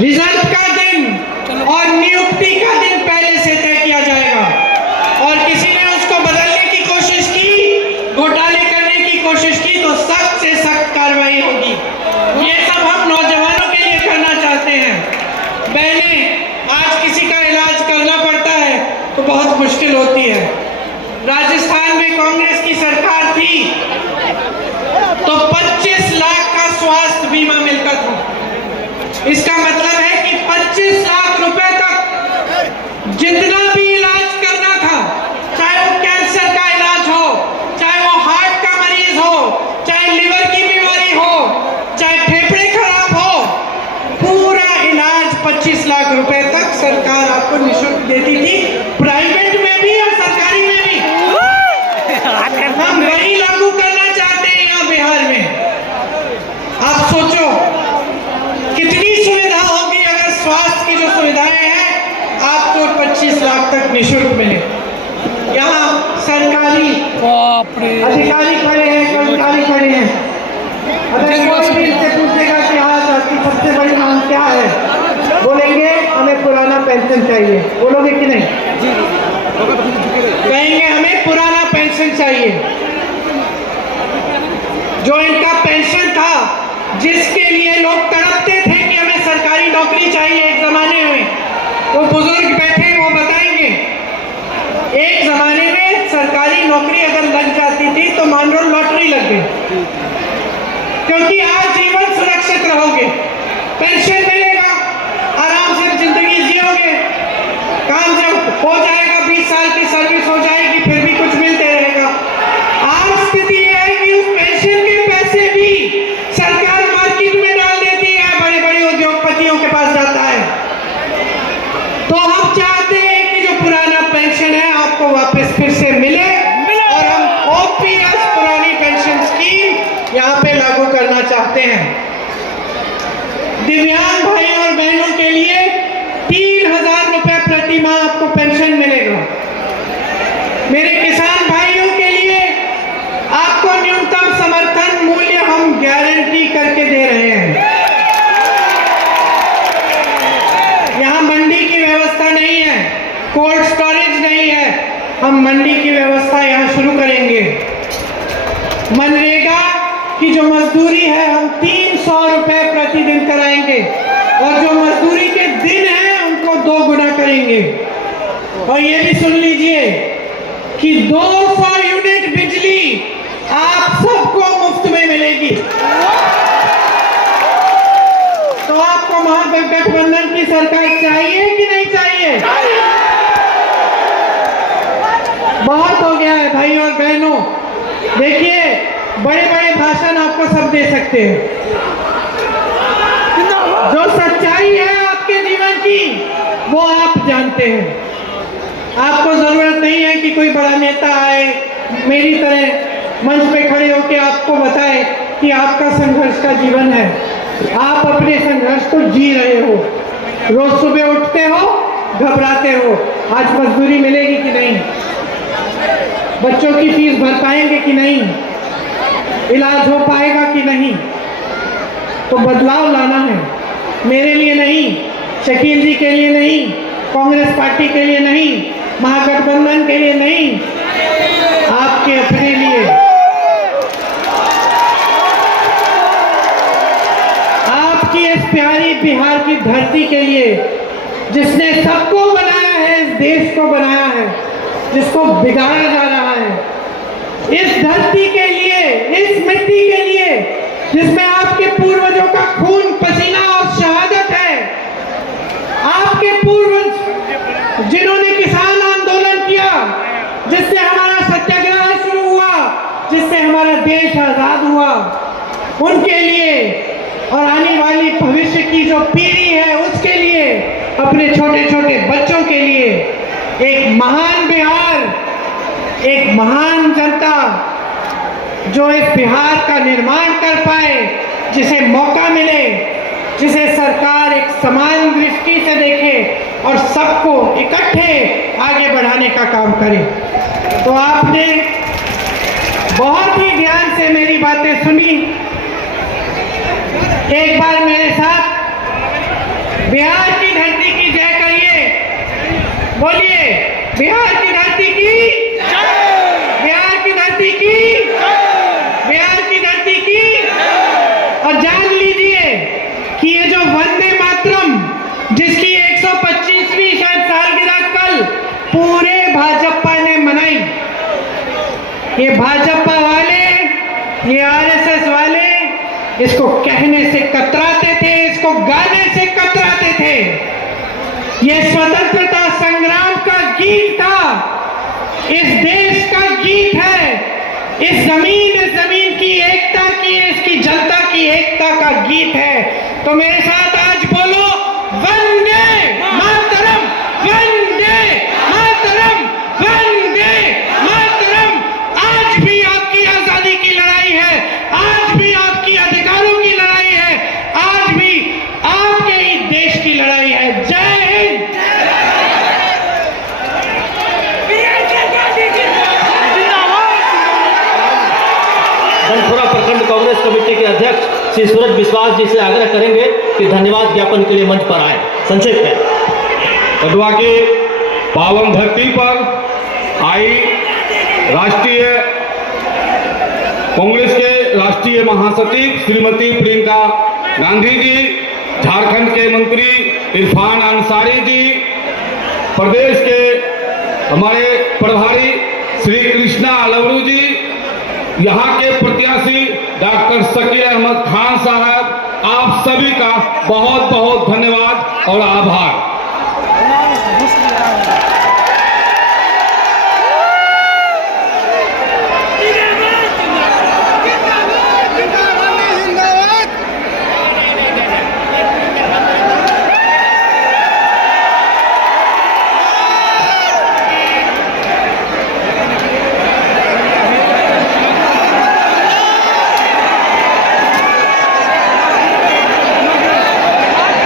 Result का दिन और नियुक्ति का दिन पहले से तय किया जाएगा, और किसी ने उसको बदलने की कोशिश की, घोटाले करने की कोशिश की, तो सख्त से सख्त कार्रवाई होगी। ये सब हम नौजवानों के लिए करना चाहते हैं। बहनें, आज किसी का इलाज करना पड़ता है तो बहुत मुश्किल होती है। राजस्थान में कांग्रेस की सरकार थी तो 25 लाख का स्वास्थ्य बीमा मिलता था। इसका मतलब है कि 25 लाख रुपए तक जितना भी इलाज करना था, चाहे वो कैंसर का इलाज हो, चाहे वो हार्ट का मरीज हो, चाहे लिवर की बीमारी हो, चाहे फेफड़े खराब हो, पूरा इलाज 25 लाख रुपए तक सरकार आपको निःशुल्क देती थी, प्राइवेट में भी और सरकारी में भी। हम वही लागू करना चाहते हैं यहाँ बिहार में। आप सोचो कितनी सुविधा होगी अगर स्वास्थ्य की जो सुविधाएं हैं आपको 25 लाख तक निःशुल्क मिले। यहाँ सरकारी अधिकारी खड़े हैं, कर्मचारी खड़े हैं। अगर कोई भी इससे पूछेगा कि आज आपकी सबसे बड़ी मांग क्या है, बोलेंगे हमें पुराना पेंशन चाहिए। बोलोगे कि नहीं? कहेंगे हमें पुराना पेंशन चाहिए। जो इनका पेंशन था, जिसके लिए लोग तड़पते थे कि हमें सरकारी नौकरी चाहिए एक जमाने में, वो बुजुर्ग बैठे वो बताएंगे। एक जमाने में सरकारी नौकरी अगर लग जाती थी तो मान लो लॉटरी लग गई, क्योंकि आज जीवन सुरक्षित रहोगे, पेंशन मिलेगा, आराम से जिंदगी जियोगे, काम जब हो जाएगा 20 साल की सर्विस हो जाएगी फिर भी कुछ मिलते रहेगा। आज स्थिति यह है कि उस पेंशन के पैसे भी सरकार मार्केट में डाल देती है, बड़े बड़े उद्योगपतियों के पास जाता है। तो हम चाहते हैं कि जो पुराना पेंशन है आपको वापस फिर से मिले, और हम ओपीएस पुरानी पेंशन स्कीम यहाँ पे लागू करना चाहते हैं। दिव्यांग भाई और बहनों के लिए 3000 रुपए प्रति माह आपको पेंशन मिलेगा। मेरे किसान भाइयों के लिए आपको न्यूनतम समर्थन मूल्य हम गारंटी करके दे रहे हैं। यहाँ मंडी की व्यवस्था नहीं है, कोल्ड स्टोरेज नहीं है, हम मंडी की व्यवस्था यहाँ शुरू करेंगे। मनरेगा की जो मजदूरी है हम 300 रुपए प्रतिदिन कराएंगे, और जो मजदूरी के दिन है उनको 2 गुना करेंगे। और ये भी सुन लीजिए कि 200 यूनिट बिजली आप सबको मुफ्त में मिलेगी। तो आपको महागठबंधन की सरकार चाहिए कि नहीं चाहिए? बहुत हो गया है भाई और बहनों। देखिए, बड़े बड़े भाषण आपको सब दे सकते हैं, जो सच्चाई है आपके जीवन की वो आप जानते हैं। आपको जरूरत नहीं है कि कोई बड़ा नेता आए मेरी तरह मंच पे खड़े होकर आपको बताए कि आपका संघर्ष का जीवन है। आप अपने संघर्ष को जी रहे हो, रोज सुबह उठते हो, घबराते हो आज मजदूरी मिलेगी कि नहीं, बच्चों की फीस भर पाएंगे कि नहीं, इलाज हो पाएगा कि नहीं। तो बदलाव लाना है, मेरे लिए नहीं, शकील जी के लिए नहीं, कांग्रेस पार्टी के लिए नहीं, महागठबंधन के लिए नहीं, आपके अपने लिए। आपकी इस प्यारी बिहार की धरती के लिए, जिसने सबको बनाया है, इस देश को बनाया है, जिसको बिगाड़ा जा रहा है, इस धरती के लिए, इस मिट्टी के लिए जिसमें आपके पूर्वजों का खून पसीना और शहादत है, आपके पूर्वज जिन्होंने किसान आंदोलन किया, जिससे हमारा सत्याग्रह शुरू हुआ, जिससे हमारा देश आजाद हुआ, उनके लिए और आने वाली भविष्य की जो पीढ़ी है उसके लिए, अपने छोटे छोटे बच्चों के लिए एक महान बिहार, एक महान जनता जो इस बिहार का निर्माण कर पाए, जिसे मौका मिले, जिसे सरकार एक समान दृष्टि से देखे और सबको इकट्ठे आगे बढ़ाने का काम करे। तो आपने बहुत ही ध्यान से मेरी बातें सुनी। एक बार मेरे साथ बिहार की धरती की जय करिए, बोलिए बिहार की धरती की, बिहार की धरती की, बिहार की धरती की। और जान लीजिए कि ये जो वंदे मातरम जिसकी 125वीं शायद सालगिरह कल पूरे भाजपा ने मनाई, ये भाजपा वाले, ये आरएसएस वाले इसको कहने से कतराते थे, इसको गाने से कतराते थे। ये स्वतंत्रता संग्राम का गीत था, इस देश का गीत है, इस जमीन की एकता की, इसकी जनता की एकता का गीत है। तो मेरे साथ आज बोलो वंदे मातरम, वंदे मातरम, वंदे मातरम। आज भी आपकी आजादी की लड़ाई है, आज भी आपकी अधिकारों की लड़ाई है, आज भी आपके ही देश की लड़ाई है। जय हिंद। बनपुरा प्रखंड कांग्रेस कमेटी के अध्यक्ष श्री सूरज विश्वास जी से आग्रह करेंगे कि धन्यवाद ज्ञापन के लिए मंच पर आए। संक्षेप में। कदवा की पावन धरती पर आई राष्ट्रीय कांग्रेस के राष्ट्रीय महासचिव श्रीमती प्रियंका गांधी जी, झारखंड के मंत्री इरफान अंसारी जी, प्रदेश के हमारे प्रभारी श्री कृष्णा अलवरू जी, यहाँ के प्रत्याशी डॉक्टर शकील अहमद खान साहब, आप सभी का बहुत बहुत धन्यवाद और आभार।